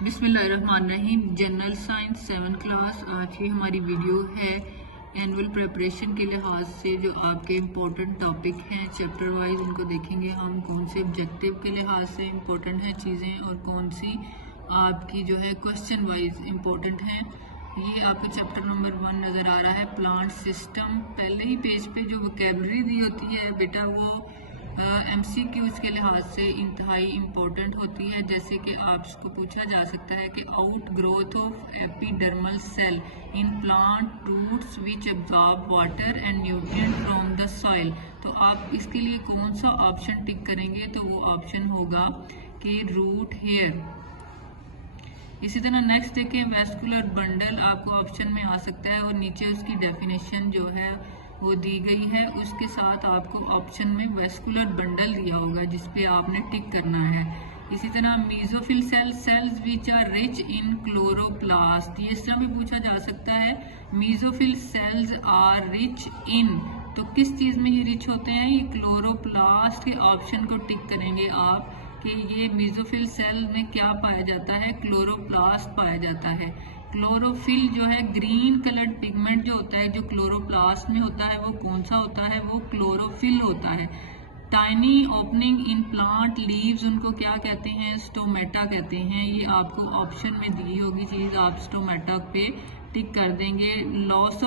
बिस्मिल्लाहिर्रहमानिर्रहीम। General science 7 class. आज की हमारी वीडियो है एनुअल प्रिपरेशन के लिहाज से जो आपके इम्पोर्टेंट टॉपिक हैं चैप्टर वाइज, उनको देखेंगे हम कौन से ऑब्जेक्टिव के लिहाज से इम्पोर्टेंट हैं चीज़ें और कौन सी आपकी जो है क्वेश्चन वाइज इम्पोर्टेंट हैं। ये आपका चैप्टर नंबर 1 नज़र आ रहा है, प्लांट सिस्टम। पहले ही पेज पे जो वोकेबलरी दी होती है बेटा वो MCQs के लिहाज से इंतहाई इम्पोर्टेंट होती है। जैसे कि आपको पूछा जा सकता है कि outgrowth of epidermal cell in plant roots which absorb water and nutrient from the soil. तो आप इसके लिए कौन सा ऑप्शन टिक करेंगे? तो वो ऑप्शन होगा कि रूट हेयर। इसी तरह नेक्स्ट देखें, वेस्कुलर बंडल आपको ऑप्शन में आ सकता है और नीचे उसकी डेफिनेशन जो है वो दी गई है। उसके साथ आपको ऑप्शन में वेस्कुलर बंडल दिया होगा जिस पे आपने टिक करना है। इसी तरह mesophyll cells which are rich in chloroplast, ये इस तरह भी पूछा जा सकता है। Mesophyll cells are rich in, तो किस चीज़ में ये रिच होते हैं? ये क्लोरोप्लास्ट के ऑप्शन को टिक करेंगे आप कि ये मीजोफिल सेल में क्या पाया जाता है? क्लोरोप्लास्ट पाया जाता है। क्लोरोफिल जो है ग्रीन कलर्ड पिगमेंट जो होता है जो क्लोरोप्लास्ट में होता है वो कौन सा होता है? वो क्लोरोफिल होता है। Tiny opening in plant leaves, उनको क्या कहते हैं? स्टोमेटा कहते हैं। ये आपको ऑप्शन में दी होगी चीज, आप स्टोमेटा पे टिक कर देंगे। लॉस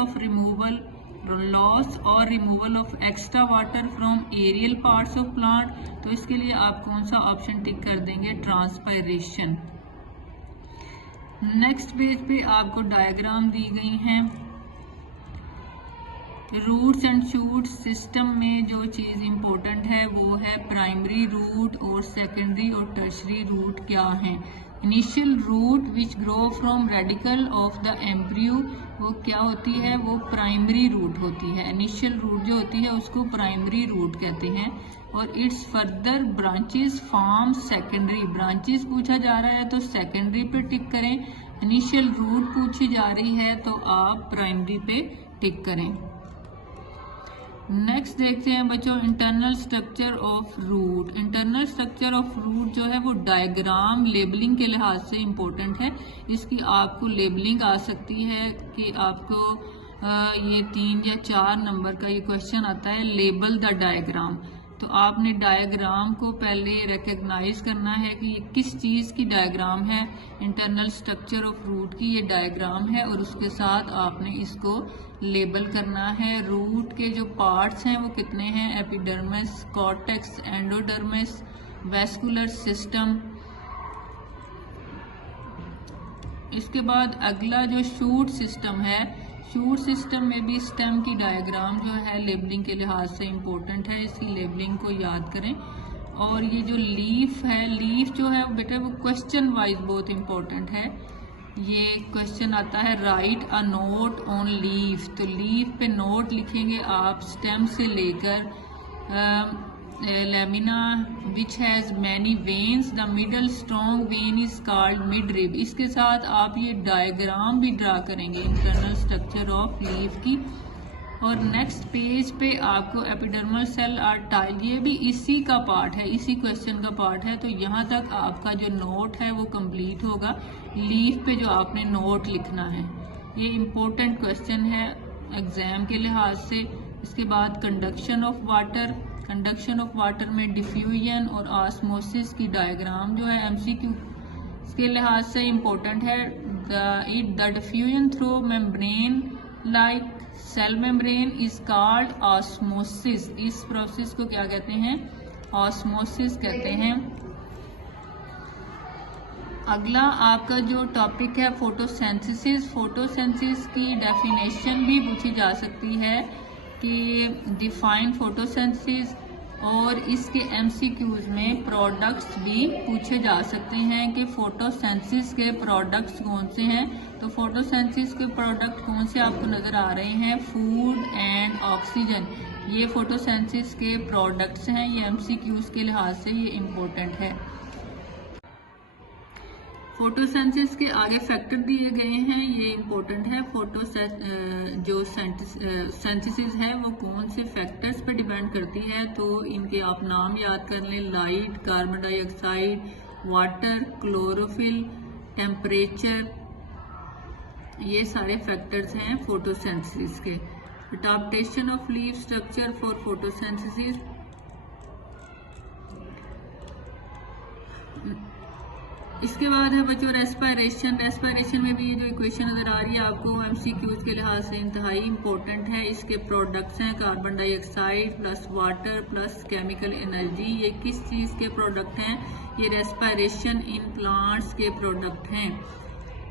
और removal of extra water from aerial parts of plant, तो इसके लिए आप कौन सा ऑप्शन टिक कर देंगे? ट्रांसपायरेशन। नेक्स्ट पेज पे आपको डायग्राम दी गई हैं। रूट्स एंड शूट सिस्टम में जो चीज़ इम्पोर्टेंट है वो है प्राइमरी रूट और सेकेंडरी और टर्शरी रूट क्या हैं। Initial root which grow from radicle of the embryo, वो क्या होती है? वो प्राइमरी रूट होती है। इनिशियल रूट जो होती है उसको प्राइमरी रूट कहते हैं। और it's further branches form secondary. Branches पूछा जा रहा है तो सेकेंडरी पे टिक करें। इनिशियल रूट पूछी जा रही है तो आप प्राइमरी पे टिक करें। नेक्स्ट देखते हैं बच्चों, internal structure of root. Internal structure of root जो है वो डायग्राम लेबलिंग के लिहाज से इम्पोर्टेंट है। इसकी आपको लेबलिंग आ सकती है कि आपको ये 3 या 4 नंबर का ये क्वेश्चन आता है, लेबल द डायग्राम। तो आपने डायग्राम को पहले रिकग्नाइज करना है कि ये किस चीज़ की डायग्राम है। इंटरनल स्ट्रक्चर ऑफ रूट की ये डायग्राम है और उसके साथ आपने इसको लेबल करना है। रूट के जो पार्ट्स हैं वो कितने हैं? Epidermis, cortex, endodermis, vascular system. इसके बाद अगला जो शूट सिस्टम है, शूट सिस्टम में भी स्टेम की डायग्राम जो है लेबलिंग के लिहाज से इम्पोर्टेंट है, इसकी लेबलिंग को याद करें। और ये जो लीफ है, लीफ जो है बेटा वो क्वेश्चन वाइज बहुत इम्पोर्टेंट है। ये क्वेश्चन आता है right a note on leaf, तो लीफ पे नोट लिखेंगे आप स्टेम से लेकर lamina which has many veins, the middle strong when is called mid rib. इसके साथ आप ये डायग्राम भी ड्रा करेंगे इंटरनल स्ट्रक्चर ऑफ लीफ की। और नेक्स्ट पेज पे आपको एपिडर्मल सेल आर टाइल, ये भी इसी का पार्ट है, इसी क्वेश्चन का पार्ट है। तो यहाँ तक आपका जो नोट है वो कंप्लीट होगा। लीफ पे जो आपने नोट लिखना है, ये इम्पोर्टेंट क्वेश्चन है एग्जाम के लिहाज से। इसके बाद conduction of water, conduction of water में डिफ्यूजन और ऑस्मोसिस की डायग्राम जो है MCQ के लिहाज से इम्पोर्टेंट है। The diffusion through membrane like cell membrane is called osmosis. इस प्रोसेस को क्या कहते हैं? ऑस्मोसिस कहते हैं। अगला आपका जो टॉपिक है फोटोसिंथेसिस। फोटोसिंथेसिस की डेफिनेशन भी पूछी जा सकती है कि डिफाइन फोटोसिंथेसिस, और इसके MCQs में प्रोडक्ट्स भी पूछे जा सकते हैं कि फोटोसिंथेसिस के प्रोडक्ट्स कौन से हैं। तो फोटोसिंथेसिस के प्रोडक्ट कौन से आपको नजर आ रहे हैं? फूड एंड ऑक्सीजन, ये फोटोसिंथेसिस के प्रोडक्ट्स हैं। ये MCQs के लिहाज से ये इम्पोर्टेंट है। फोटोसिंथेसिस के आगे फैक्टर दिए गए हैं, ये इम्पोर्टेंट है। जो सिंथेसिस है वो कौन से फैक्टर्स पर डिपेंड करती है, तो इनके आप नाम याद कर लें। Light, carbon dioxide, water, chlorophyll, temperature, ये सारे फैक्टर्स हैं फोटोसिंथेसिस के। Adaptation of leaf structure for photosynthesis, इसके बाद है बच्चों रेस्पिरेशन। रेस्पिरेशन में भी ये जो इक्वेशन नजर आ रही है आपको एमसीक्यूज के लिहाज से इंतहाई इंपॉर्टेंट है। इसके प्रोडक्ट्स हैं carbon dioxide plus water plus chemical energy. ये किस चीज के प्रोडक्ट हैं? ये रेस्पिरेशन इन प्लांट्स के प्रोडक्ट हैं।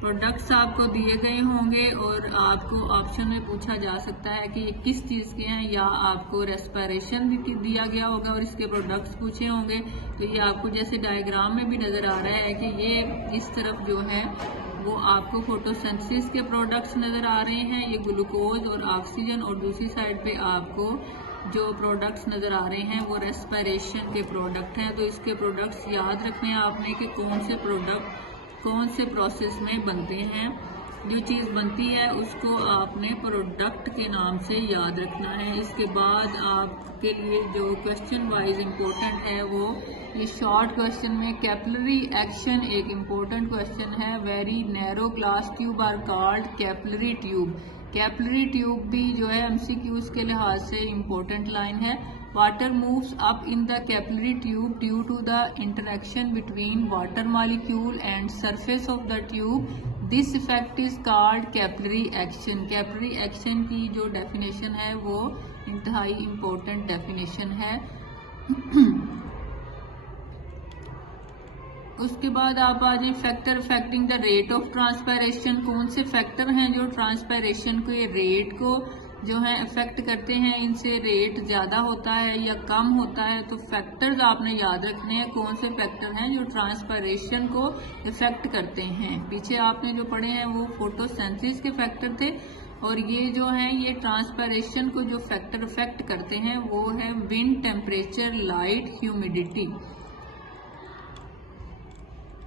प्रोडक्ट्स आपको दिए गए होंगे और आपको ऑप्शन में पूछा जा सकता है कि ये किस चीज़ के हैं, या आपको रेस्पिरेशन भी दिया गया होगा और इसके प्रोडक्ट्स पूछे होंगे। तो ये आपको जैसे डायग्राम में भी नज़र आ रहा है कि ये इस तरफ जो है वो आपको फोटोसिंथेसिस के प्रोडक्ट्स नज़र आ रहे हैं, ये ग्लूकोज और ऑक्सीजन, और दूसरी साइड पे आपको जो प्रोडक्ट्स नज़र आ रहे हैं वो रेस्पिरेशन के प्रोडक्ट हैं। तो इसके प्रोडक्ट्स याद रखने हैं आपने कि कौन से प्रोडक्ट कौन से प्रोसेस में बनते हैं। जो चीज़ बनती है उसको आपने प्रोडक्ट के नाम से याद रखना है। इसके बाद आपके लिए जो क्वेश्चन वाइज इम्पोर्टेंट है वो ये शॉर्ट क्वेश्चन में कैपिलरी एक्शन एक इम्पोर्टेंट क्वेश्चन है। Very narrow glass tube are called capillary tube. Capillary tube भी जो है एमसीक्यूज के लिहाज से इम्पोर्टेंट लाइन है। Water moves up in the capillary tube due to the interaction between water molecule and surface of the tube. This effect is called capillary action. Capillary action की जो definition है वो इंतहाई important definition है। उसके बाद आप आ जाए factor affecting the rate of transpiration. कौन से फैक्टर हैं जो ट्रांसपायरेशन के रेट को जो है इफेक्ट करते हैं, इनसे रेट ज़्यादा होता है या कम होता है। तो फैक्टर्स आपने याद रखने हैं कौन से फैक्टर हैं जो ट्रांसपायरेशन को इफेक्ट करते हैं। पीछे आपने जो पढ़े हैं वो फोटोसिंथेसिस के फैक्टर थे, और ये जो हैं ये ट्रांसपायरेशन को जो फैक्टर इफेक्ट करते हैं वो है विंड, टेम्परेचर, लाइट, ह्यूमिडिटी।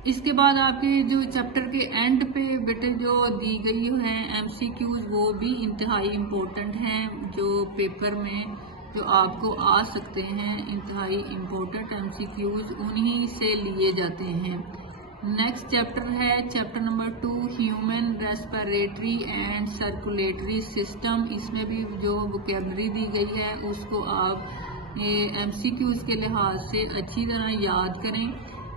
इसके बाद आपके जो चैप्टर के एंड पे बेटे जो दी गई है एमसीक्यूज वो भी इंतहाई इम्पोर्टेंट हैं, जो पेपर में जो आपको आ सकते हैं। इंतहाई इम्पोर्टेंट एमसीक्यूज उन्हीं से लिए जाते हैं। नेक्स्ट चैप्टर है chapter number 2 human respiratory and circulatory system. इसमें भी जो वोकैबुलरी दी गई है उसको आप ये एमसीक्यूज के लिहाज से अच्छी तरह याद करें।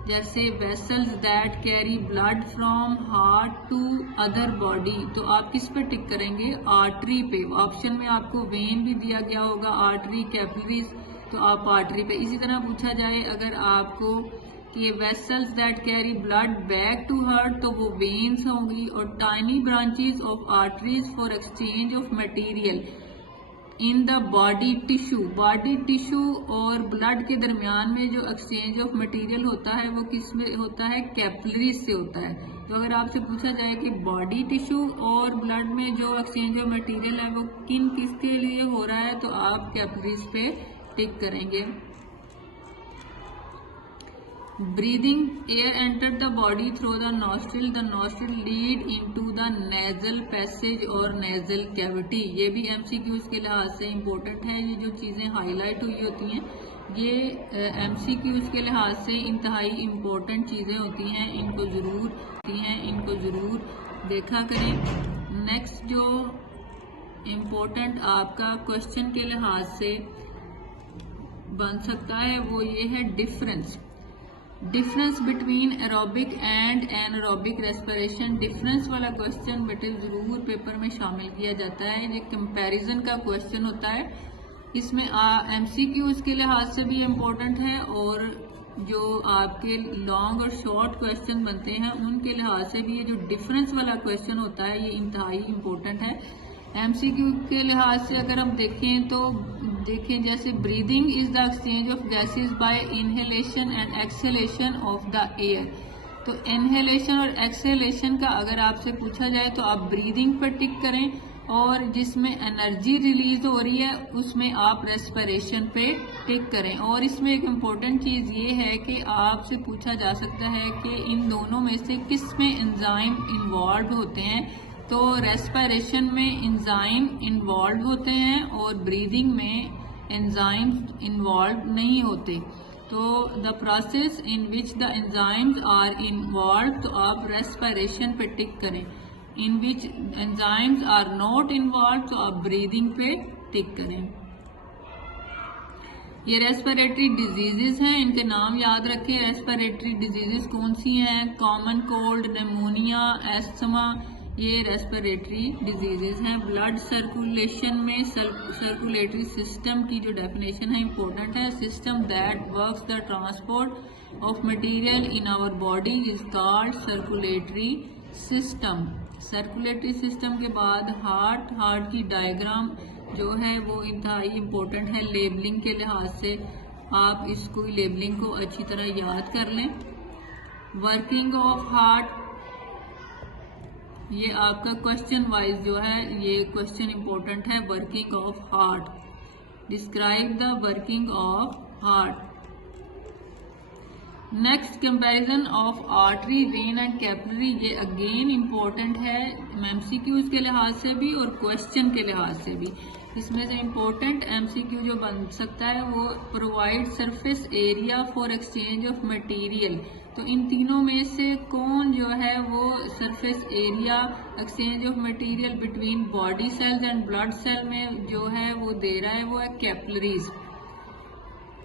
जैसे vessels that carry blood from heart to other body, तो आप किस पे टिक करेंगे? आर्टरी पे। ऑप्शन में आपको वेन भी दिया गया होगा, आर्टरी, कैपिलरीज, तो आप आर्टरी पे। इसी तरह पूछा जाए अगर आपको कि ये vessels that carry blood back to heart, तो वो वेन्स होंगी, और tiny branches of arteries for exchange of material in the body tissue. Body tissue और ब्लड के दरमियान में जो एक्सचेंज ऑफ मटेरियल होता है वो किस में होता है? कैपिलरीज से होता है। तो अगर आपसे पूछा जाए कि बॉडी टिश्यू और ब्लड में जो एक्सचेंज ऑफ मटेरियल है वो किसके लिए हो रहा है, तो आप कैपिलरीज पे टिक करेंगे। Breathing air entered the body through the nostril. The nostril lead into the nasal passage और nasal cavity। ये भी MCQs के लिहाज से इम्पोर्टेंट है। ये जो चीज़ें हाईलाइट हुई होती हैं ये MCQs के लिहाज से इंतहाई इम्पोर्टेंट चीज़ें होती हैं, इनको ज़रूर देखा करें। नेक्स्ट जो इम्पोर्टेंट आपका क्वेश्चन के लिहाज से बन सकता है वो ये है difference between aerobic and anaerobic respiration. Difference वाला क्वेश्चन बेटे जरूर पेपर में शामिल किया जाता है। ये कंपैरिजन का क्वेश्चन होता है। इसमें एमसीक्यूज के लिहाज से भी इम्पोर्टेंट है और जो आपके लॉन्ग और शॉर्ट क्वेश्चन बनते हैं उनके लिहाज से भी ये जो डिफरेंस वाला क्वेश्चन होता है ये इंतहाई इम्पोर्टेंट है। एमसीक्यू के लिहाज से अगर हम देखें तो जैसे breathing is the exchange of gases by inhalation and exhalation of the air. तो इनहेलेशन और एक्सहेलेशन का अगर आपसे पूछा जाए तो आप ब्रीदिंग पर टिक करें, और जिसमें एनर्जी रिलीज हो रही है उसमें आप रेस्पिरेशन पे टिक करें। और इसमें एक इम्पोर्टेंट चीज़ ये है कि आपसे पूछा जा सकता है कि इन दोनों में से किस में एंजाइम इन्वॉल्व होते हैं। तो रेस्पिरेशन में एंजाइम इन्वॉल्व होते हैं और ब्रीदिंग में एंजाइम इन्वॉल्व नहीं होते। तो the process in which the enzymes are involve, तो आप रेस्पिरेशन पे टिक करें। In which enzymes are not involve, तो आप ब्रीदिंग पे टिक करें। ये रेस्पिरेटरी डिजीजेस हैं, इनके नाम याद रखें। रेस्पिरेटरी डिजीजेस कौन सी हैं? कॉमन कोल्ड, निमोनिया, एस्थमा, ये रेस्पिरेटरी डिजीजेस हैं। ब्लड सर्कुलेशन में सर्कुलेटरी सिस्टम की जो डेफिनेशन है इंपॉर्टेंट है। System that works the transport of material in our body is called circulatory system. Circulatory system के बाद हार्ट की डायग्राम जो है वो इंतहाई इम्पोर्टेंट है लेबलिंग के लिहाज से। आप इसको लेबलिंग को अच्छी तरह याद कर लें। वर्किंग ऑफ हार्ट, ये आपका क्वेश्चन वाइज जो है ये क्वेश्चन इंपॉर्टेंट है। Working of heart, describe the working of heart. Next, comparison of artery, when and capillary, ये अगेन इम्पोर्टेंट है एमसीक्यूज के लिहाज से भी और क्वेश्चन के लिहाज से भी। इसमें से इम्पोर्टेंट एमसीक्यू जो बन सकता है वो provide surface area for exchange of material. तो इन तीनों में से कौन जो है वो surface area exchange of material between body cells and blood cell में जो है वो दे रहा है, वो है capillaries.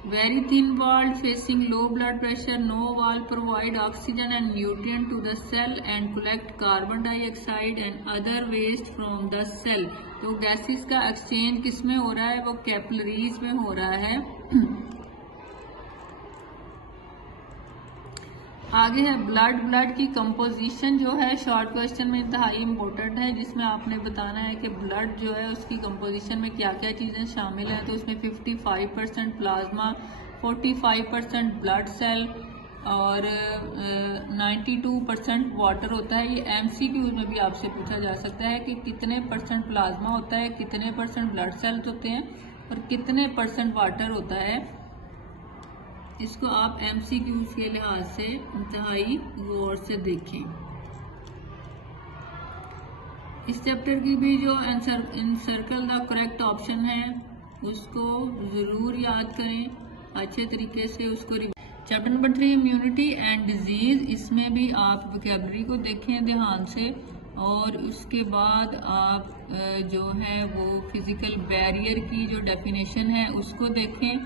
Very thin wall facing low blood pressure, no wall provide oxygen and nutrient to the cell and collect carbon dioxide and other waste from the cell। तो गैसेस का एक्सचेंज किस में हो रहा है? वो कैपिलरीज में हो रहा है। आगे है ब्लड की कंपोजिशन जो है शॉर्ट क्वेश्चन में इंतहाई इम्पोर्टेंट है, जिसमें आपने बताना है कि ब्लड जो है उसकी कंपोजिशन में क्या क्या चीज़ें शामिल हैं। तो उसमें 55% प्लाज्मा, 45% ब्लड सेल और 92% वाटर होता है। ये एमसीक्यू में भी आपसे पूछा जा सकता है कि कितने % प्लाज्मा होता है, कितने % ब्लड सेल्स होते हैं और कितने % वाटर होता है। इसको आप एमसीक्यूज के लिहाज से इंतहाई गौर से देखें। इस चैप्टर की भी जो एनसर्कल द करेक्ट ऑप्शन है उसको जरूर याद करें अच्छे तरीके से उसको। Chapter number 3 immunity and disease, इसमें भी आप वोकैबुलरी को देखें ध्यान से और उसके बाद आप जो है वो फिजिकल बैरियर की जो डेफिनेशन है उसको देखें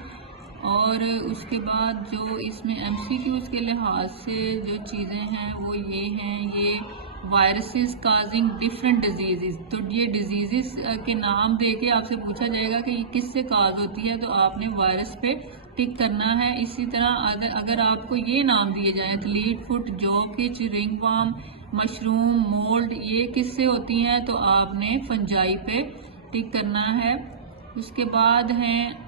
और उसके बाद जो इसमें एमसीक्यूज के लिहाज से जो चीज़ें हैं वो ये हैं, ये वायरसेस काजिंग डिफरेंट डिजीज़। तो ये डिजीज़ के नाम दे के आपसे पूछा जाएगा कि ये किससे काज होती है, तो आपने वायरस पे टिक करना है। इसी तरह अगर आपको ये नाम दिए जाए athlete foot, jock itch, ringworm, mushroom, mould, ये किससे होती हैं, तो आपने फंजाई पे टिक करना है। उसके बाद हैं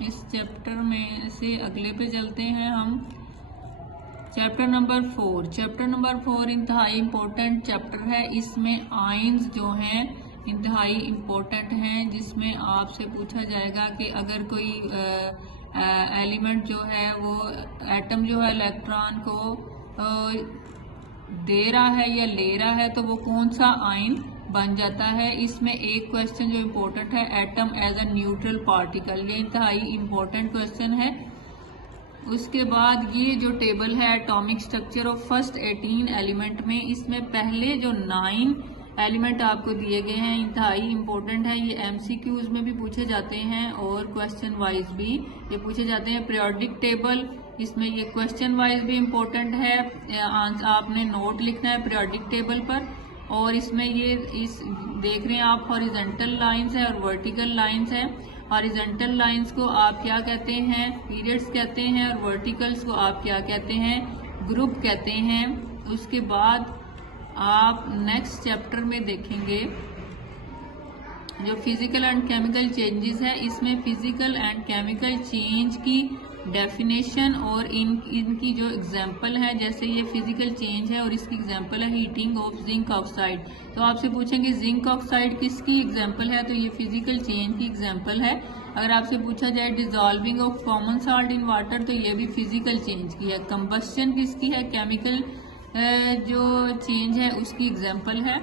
इस चैप्टर में से अगले पे चलते हैं हम। चैप्टर नंबर 4, चैप्टर नंबर 4 इंतहाई इम्पोर्टेंट चैप्टर है। इसमें आयंस जो हैं इंतहाई इम्पोर्टेंट हैं, जिसमें आपसे पूछा जाएगा कि अगर कोई एलिमेंट जो है वो एटम जो है इलेक्ट्रॉन को दे रहा है या ले रहा है तो वो कौन सा आयन बन जाता है। इसमें एक क्वेश्चन जो इम्पोर्टेंट है, atom as a neutral particle, ये इंतहाई इम्पोर्टेंट क्वेश्चन है। उसके बाद ये जो टेबल है atomic structure of first 18 element में, इसमें पहले जो 9 एलिमेंट आपको दिए गए हैं इंतहाई इम्पोर्टेंट है। ये एमसीक्यूज में भी पूछे जाते हैं और क्वेश्चन वाइज भी ये पूछे जाते हैं। पीरियोडिक टेबल, इसमें ये क्वेश्चन वाइज भी इम्पोर्टेंट है, आपने नोट लिखना है पीरियोडिक टेबल पर। और इसमें ये इस देख रहे हैं आप हॉरिजॉन्टल लाइंस है और वर्टिकल लाइंस है। हॉरिजॉन्टल लाइंस को आप क्या कहते हैं, पीरियड्स कहते हैं, और वर्टिकल्स को आप क्या कहते हैं, ग्रुप कहते हैं। उसके बाद आप नेक्स्ट चैप्टर में देखेंगे जो फिजिकल एंड केमिकल चेंजेस है। इसमें फिजिकल एंड केमिकल चेंज की डेफिनेशन और इनकी जो एग्जांपल है, जैसे ये फिजिकल चेंज है और इसकी एग्जांपल है हीटिंग ऑफ जिंक ऑक्साइड। तो आपसे पूछेंगे जिंक ऑक्साइड किसकी एग्जांपल है, तो ये फिजिकल चेंज की एग्जांपल है। अगर आपसे पूछा जाए dissolving of common salt in water, तो ये भी फिजिकल चेंज की है। कंबस्शन किसकी है, केमिकल जो चेंज है उसकी एग्जांपल है।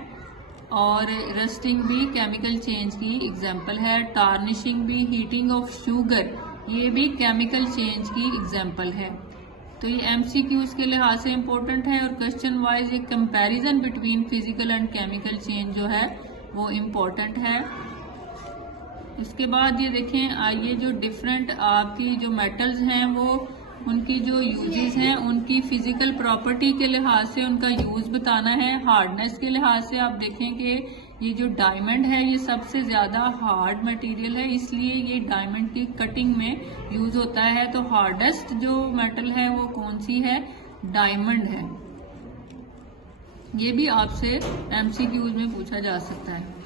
और रस्टिंग भी केमिकल चेंज की एग्जांपल है। टार्निशिंग भी, हीटिंग ऑफ शुगर ये भी केमिकल चेंज की एग्जाम्पल है। तो ये MCQs के लिहाज से इम्पोर्टेंट है और क्वेश्चन वाइज एक comparison between physical and chemical change जो है वो इम्पोर्टेंट है। उसके बाद ये देखें, आइए जो डिफरेंट आपकी जो मेटल्स हैं वो उनकी जो यूजेस हैं उनकी फिजिकल प्रॉपर्टी के लिहाज से उनका यूज बताना है। हार्डनेस के लिहाज से आप देखें कि ये जो डायमंड है ये सबसे ज्यादा हार्ड मटेरियल है, इसलिए ये डायमंड की कटिंग में यूज होता है। तो हार्डेस्ट जो मेटल है वो कौन सी है? डायमंड है। ये भी आपसे MCQs में पूछा जा सकता है।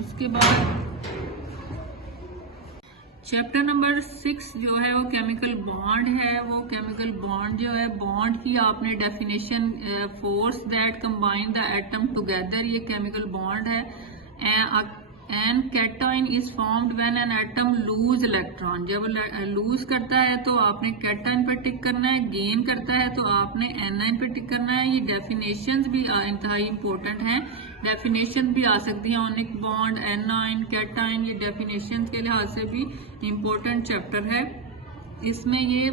उसके बाद चैप्टर नंबर 6 जो है वो केमिकल बॉन्ड है। वो केमिकल बॉन्ड जो है, बॉन्ड की आपने definition, force that combine the atom together, ये केमिकल बॉन्ड है। An cation is formed when an atom lose electron, जब लूज करता है तो आपने कैटायन पे टिक करना है, गेन करता है तो आपने एनायन पे टिक करना है। ये डेफिनेशंस भी इंतहाई इंपॉर्टेंट हैं, डेफिनेशन भी आ सकती है, ओनिक बॉन्ड, एनायन, कैटायन, ये डेफिनेशन के लिहाज से भी इम्पोर्टेंट चैप्टर है। इसमें ये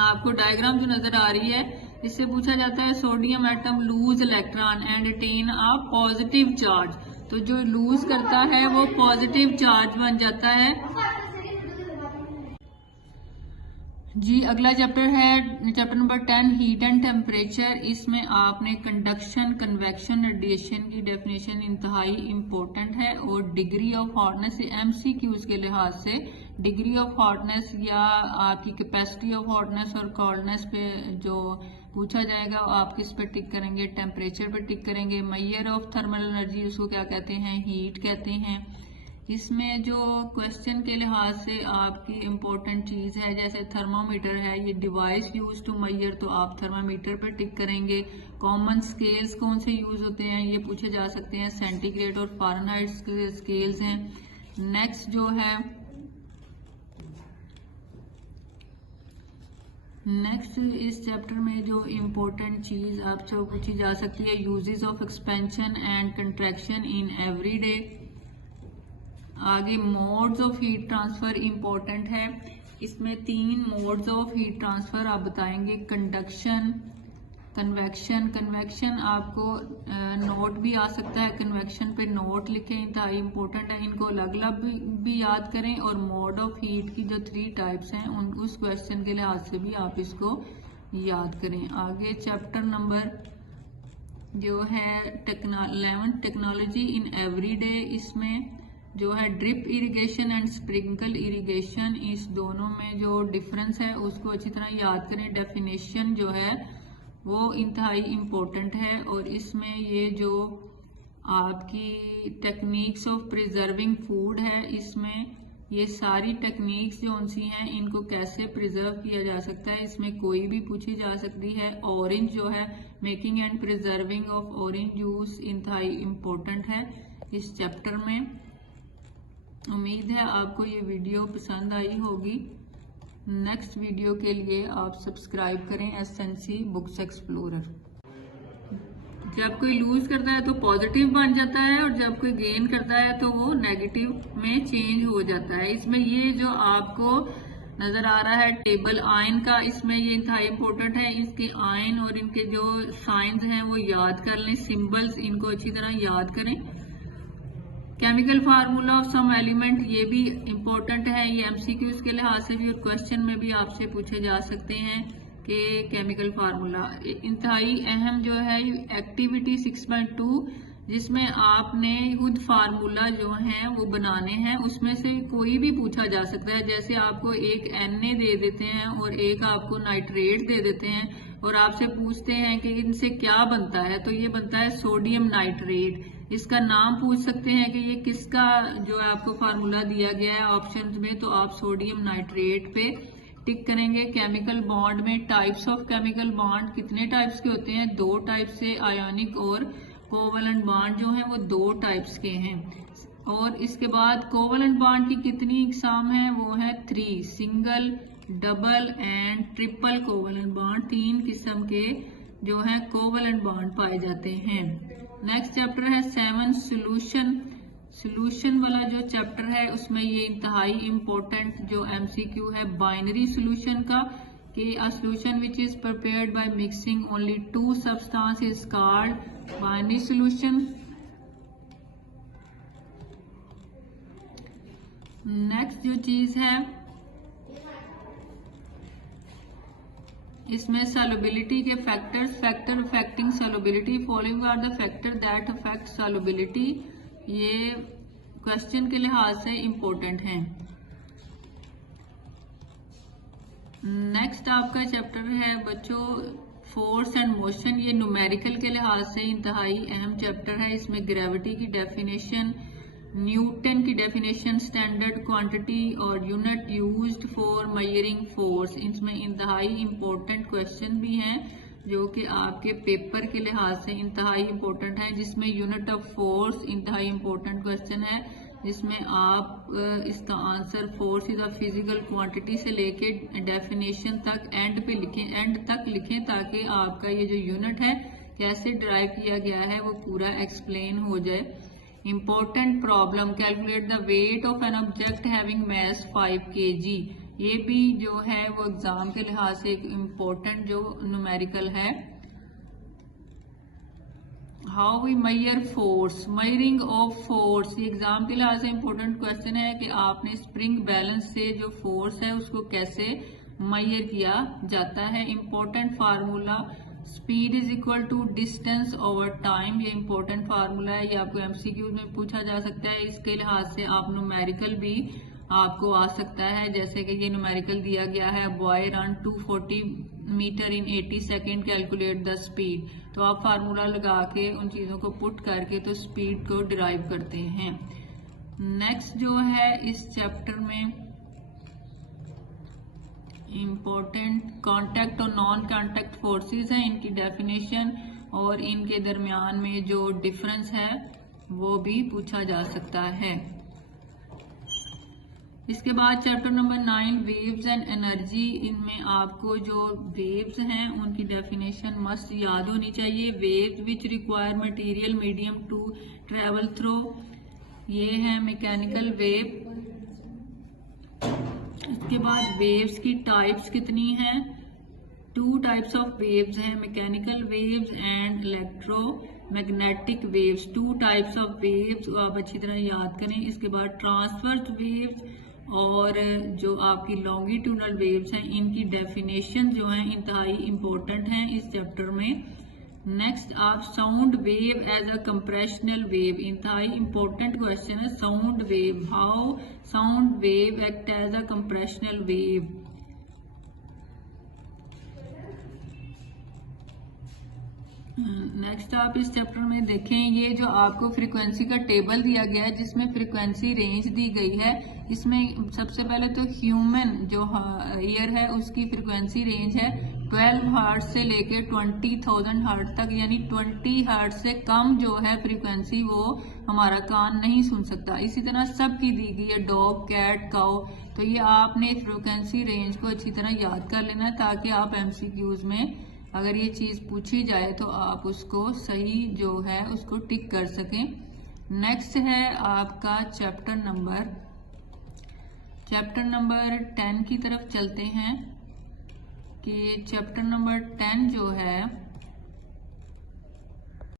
आपको डायग्राम जो नजर आ रही है इससे पूछा जाता है sodium atom lose electron and attain a positive charge, तो जो लूज करता है वो पॉजिटिव चार्ज बन जाता है। जी अगला चैप्टर है chapter number 10 heat and temperature. इसमें आपने कंडक्शन, कन्वेक्शन, रेडिएशन की डेफिनेशन इंतहाई इंपॉर्टेंट है और डिग्री ऑफ हॉटनेस, MCQs के लिहाज से डिग्री ऑफ हॉटनेस या आपकी कैपेसिटी ऑफ हॉटनेस और कोल्डनेस पे जो पूछा जाएगा आप किस पे टिक करेंगे? टेम्परेचर पे टिक करेंगे। मेजर ऑफ थर्मल एनर्जी उसको क्या कहते हैं? हीट कहते हैं। इसमें जो क्वेश्चन के लिहाज से आपकी इम्पोर्टेंट चीज है जैसे थर्मामीटर है, ये डिवाइस यूज टू मेजर, तो आप थर्मामीटर पर टिक करेंगे। कॉमन स्केल्स कौन से यूज होते हैं ये पूछे जा सकते हैं, सेंटीग्रेड और फारेनहाइट स्केल्स हैं। नेक्स्ट जो है इस चैप्टर में जो इम्पोर्टेंट चीज आपसे पूछी जा सकती है, uses of expansion and contraction in everyday. आगे modes of heat transfer important है, इसमें 3 मोड्स ऑफ हीट ट्रांसफर आप बताएंगे, कंडक्शन, कन्वेक्शन। कन्वेक्शन आपको नोट भी आ सकता है, कन्वेक्शन पे नोट लिखें, इंतहाई इंपॉर्टेंट है, इनको अलग अलग भी याद करें। और मोड ऑफ हीट की जो 3 टाइप्स हैं उस क्वेश्चन के लिहाज से भी आप इसको याद करें। आगे चैप्टर नंबर जो है 11 टेक्नोलॉजी इन एवरीडे, इसमें जो है drip irrigation and sprinkle irrigation, इस दोनों में जो डिफरेंस है उसको अच्छी तरह याद करें। डेफिनेशन जो है वो इंतहाई इम्पोर्टेंट है और इसमें ये जो आपकी टेक्निक्स ऑफ प्रिजर्विंग फूड है, इसमें ये सारी टेक्निक्स जो उनसी हैं इनको कैसे प्रिजर्व किया जा सकता है, इसमें कोई भी पूछी जा सकती है। ऑरेंज जो है making and preserving of orange juice इंतहाई इम्पोर्टेंट है इस चैप्टर में। उम्मीद है आपको ये वीडियो पसंद आई होगी। नेक्स्ट वीडियो के लिए आप सब्सक्राइब करें SNC बुक्स एक्सप्लोरर। जब कोई लूज करता है तो पॉजिटिव बन जाता है और जब कोई गेन करता है तो वो नेगेटिव में चेंज हो जाता है। इसमें ये जो आपको नजर आ रहा है टेबल आयन का, इसमें ये इंतहाई इंपॉर्टेंट है, इसके आयन और इनके जो साइंस हैं वो याद कर लें, सिंबल्स इनको अच्छी तरह याद करें। Chemical formula of some element ये भी इम्पोर्टेंट है, ये MCQs के लिहाज से भी और क्वेश्चन में भी आपसे पूछे जा सकते हैं कि केमिकल फार्मूला। इंतहाई अहम जो है एक्टिविटी 6.2 जिसमें आपने खुद फार्मूला जो है वो बनाने हैं, उसमें से कोई भी पूछा जा सकता है। जैसे आपको एक Na दे देते हैं और एक आपको नाइट्रेट दे देते हैं और आपसे पूछते हैं कि इनसे क्या बनता है, तो ये बनता है सोडियम नाइट्रेट। इसका नाम पूछ सकते हैं कि ये किसका जो है आपको फार्मूला दिया गया है ऑप्शंस में, तो आप सोडियम नाइट्रेट पे टिक करेंगे। केमिकल बॉन्ड में टाइप्स ऑफ केमिकल बॉन्ड कितने टाइप्स के होते हैं? 2 टाइप से, आयोनिक और कोवलेंट बॉन्ड जो है वो 2 टाइप्स के हैं। और इसके बाद कोवलेंट बॉन्ड की कितनी इकसाम है? वो है 3, single, double and triple covalent bond, 3 किस्म के जो है कोवलेंट बॉन्ड पाए जाते हैं। नेक्स्ट चैप्टर है 7 सॉल्यूशन। सोल्यूशन वाला जो चैप्टर है उसमें ये इंतहाई इम्पोर्टेंट जो एमसीक्यू है बाइनरी सोल्यूशन का, कि a solution which is prepared by mixing only two substances is called binary solution. Next जो चीज है इसमें सॉल्युबिलिटी के factors, factor affecting solubility, following are the factor that affect solubility, ये क्वेश्चन के लिहाज से इंपॉर्टेंट है। नेक्स्ट आपका चैप्टर है बच्चों फोर्स एंड मोशन, ये न्यूमेरिकल के लिहाज से इंतहाई अहम चैप्टर है। इसमें ग्रेविटी की डेफिनेशन, न्यूटन की डेफिनेशन, स्टैंडर्ड क्वांटिटी और unit used for measuring force, इसमें इंतहाई इम्पोर्टेंट क्वेश्चन भी हैं जो कि आपके पेपर के लिहाज से इंतहाई इम्पोर्टेंट है। जिसमें यूनिट ऑफ फोर्स इंतहाई इम्पोर्टेंट क्वेश्चन है, जिसमें आप इसका answer force is a physical quantity से लेके डेफिनेशन तक एंड तक लिखें ताकि आपका ये जो यूनिट है कैसे डिराइव किया गया है वो पूरा एक्सप्लेन हो जाए। Important problem, calculate the weight of an object having mass 5 kg, ये भी जो है वो एग्जाम के लिहाज से एक इम्पोर्टेंट जो न्यूमेरिकल है। How we measure force, measuring of force, ये एग्जाम के लिहाज से इम्पोर्टेंट क्वेश्चन है कि आपने स्प्रिंग बैलेंस से जो फोर्स है उसको कैसे मेजर किया जाता है। Important formula, speed is equal to distance over time, ये इम्पोर्टेंट फार्मूला है, ये आपको एमसीक्यू में पूछा जा सकता है। इसके लिहाज से आप न्यूमेरिकल भी आपको आ सकता है, जैसे कि ये न्यूमेरिकल दिया गया है boy run 240 metre in 80 second, calculate the speed, तो आप फार्मूला लगा के उन चीजों को पुट करके तो स्पीड को डिराइव करते हैं। नेक्स्ट जो है इस चैप्टर में इम्पोर्टेंट कॉन्टैक्ट और नॉन कॉन्टैक्ट फोर्सेस हैं, इनकी डेफिनेशन और इनके दरमियान में जो डिफरेंस है वो भी पूछा जा सकता है। इसके बाद chapter number 9 waves and energy, इनमें आपको जो वेव्स हैं उनकी डेफिनेशन मस्ट याद होनी चाहिए। Waves which require material medium to travel through, ये है मैकेनिकल वेव। इसके बाद वेव्स की टाइप्स कितनी हैं, 2 टाइप्स ऑफ वेव्स हैं, mechanical waves and electromagnetic waves, 2 types of waves, आप अच्छी तरह याद करें। इसके बाद ट्रांसवर्स वेव्स और जो आपकी लॉन्गिट्यूडनल वेव्स हैं इनकी डेफिनेशन जो है इंतहाई इंपॉर्टेंट हैं इस चैप्टर में। नेक्स्ट आप sound wave as a compressional wave, इंतहाई इंपॉर्टेंट क्वेश्चन है sound wave, how sound wave act as a compressional wave. Next आप इस चैप्टर में देखें, ये जो आपको फ्रीक्वेंसी का टेबल दिया गया है जिसमें फ्रीक्वेंसी रेंज दी गई है, इसमें सबसे पहले तो ह्यूमन जो ईयर है उसकी फ्रीक्वेंसी रेंज है 12 हर्ट्ज से लेके 20,000 हर्ट्ज तक, यानी 20 हर्ट्ज से कम जो है फ्रीक्वेंसी वो हमारा कान नहीं सुन सकता। इसी तरह सबकी दी गई है डॉग, कैट, काउ, तो ये आपने फ्रीक्वेंसी रेंज को अच्छी तरह याद कर लेना है ताकि आप एमसीक्यूज में अगर ये चीज पूछी जाए तो आप उसको सही जो है उसको टिक कर सकें। नेक्स्ट है आपका चैप्टर नंबर 10 की तरफ चलते हैं कि चैप्टर नंबर 10 जो है